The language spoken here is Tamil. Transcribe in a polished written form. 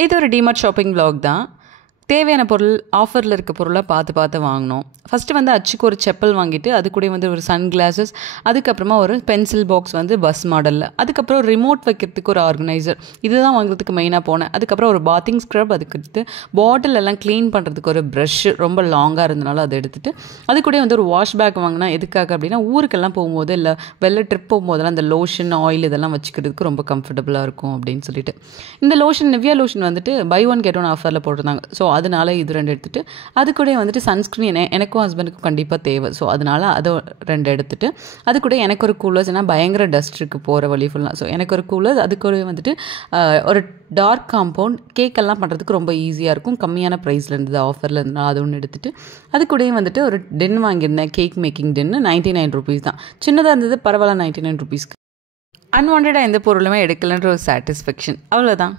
இது ஒரு டிமார்ட் ஷாப்பிங் vlog தான். தேவையான பொருள் ஆஃபரில் இருக்க பொருளை பார்த்து வாங்கினோம். ஃபஸ்ட்டு வந்து அச்சுக்கு ஒரு செப்பல் வாங்கிட்டு அது கூட வந்து ஒரு சன் கிளாஸஸ், அதுக்கப்புறமா ஒரு பென்சில் பாக்ஸ் வந்து பஸ் மாடலில், அதுக்கப்புறம் ரிமோட் வைக்கிறதுக்கு ஒரு ஆர்கனைசர், இதுதான் வாங்குறதுக்கு மெயினாக போனேன். அதுக்கப்புறம் ஒரு பாத்திங் ஸ்க்ரப், அதுக்கு பாட்டில் எல்லாம் க்ளீன் பண்ணுறதுக்கு ஒரு ப்ரஷ் ரொம்ப லாங்காக இருந்தனால அதை எடுத்துகிட்டு அது கூட வந்து ஒரு வாஷ் பேக் வாங்கினா எதுக்காக அப்படின்னா ஊருக்கெல்லாம் போகும்போது இல்லை வெளில ட்ரிப் போகும்போதெல்லாம் அந்த லோஷன் ஆயில் இதெல்லாம் வச்சுக்கிறதுக்கு ரொம்ப கம்ஃபர்டபுளாக இருக்கும் அப்படின்னு சொல்லிட்டு இந்த லோஷன் நிவ்யா லோஷன் வந்துட்டு பை ஒன் கெட் ஒன் ஆஃபரில் போட்டிருந்தாங்க. ஸோ அதனால இது 2 எடுத்துகிட்டு அது கூட வந்துட்டு சன்ஸ்க்ரீன் எனக்கும் ஹஸ்பண்டுக்கும் கண்டிப்பாக தேவை. ஸோ அதனால் அதை 2 எடுத்துகிட்டு அது கூட எனக்கு ஒரு கூலர்ஸ், ஏன்னா பயங்கர டஸ்ட் இருக்குது போகிற வழி ஃபுல்லாக. ஸோ எனக்கு ஒரு கூலர்ஸ், அது கூட வந்துட்டு ஒரு டார்க் காம்பவுண்ட் கேக்கெல்லாம் பண்ணுறதுக்கு ரொம்ப ஈஸியாக இருக்கும், கம்மியான ப்ரைஸில் இருந்தது ஆஃபரில் இருந்தால் அது ஒன்று எடுத்துகிட்டு அது கூடயும் வந்துட்டு ஒரு டென் வாங்கியிருந்தேன். கேக் மேக்கிங் டென்னு 99 ருபீஸ் தான், சின்னதாக இருந்தது பரவாயில்ல 99 ருபீஸ்க்கு. அன்வான்டாக எந்த பொருளுமே எடுக்கலன்ற ஒரு சாட்டிஸ்ஃபேக்ஷன், அவ்வளோதான்.